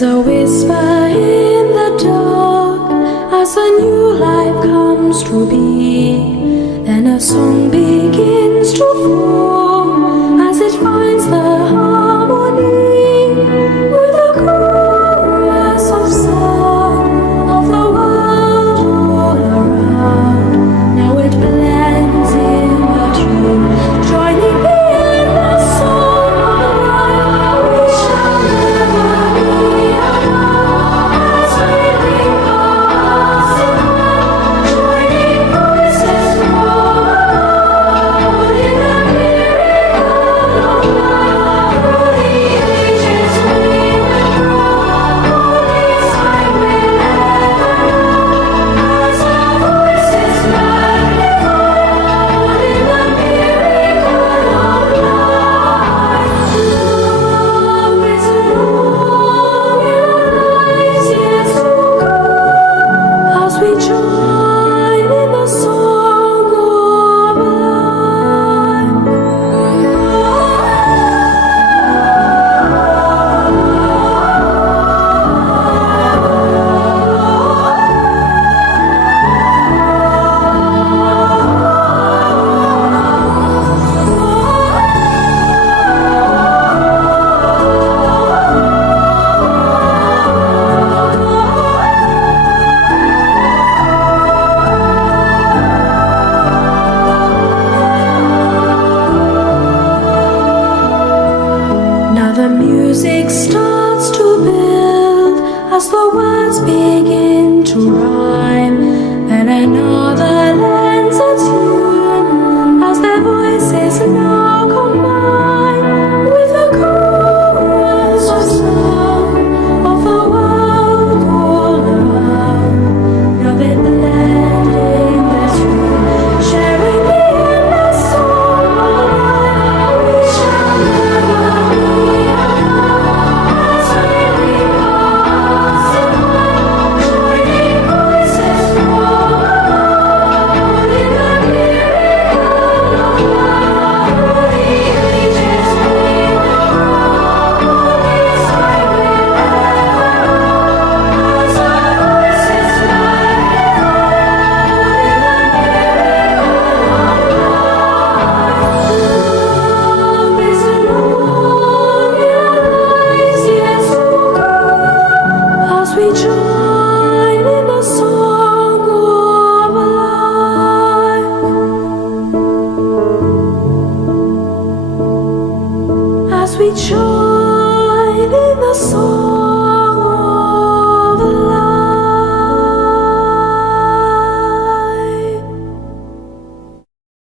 There's a whisper in the dark as a new life comes to be. Then a song begins to form as it finds the harmony with a chorus of song of the world all around. Now it blends in the tune, joining me in the song of life. We shall never be alone as we link our hearts in one, joining voices from above in the miracle of love. Through the ages we will grow, only time will ever know as our voices magnify in the miracle of life. Love is long in our lives yet to go as we join in the song of life. Now the music starts to build as the words begin to rhyme. Then another lends a tune as their voices now combine with the chorus of song of the world all around. Now they blend in their tune, sharing the endless song of life. We shall never be alone as we link our hearts in one, joining voices from above in the miracle of love. Through the ages we will grow, only time will ever know as our voices magnify in the miracle of life. Love is long in our lives yet to go as we join in the song of life. As we join in the song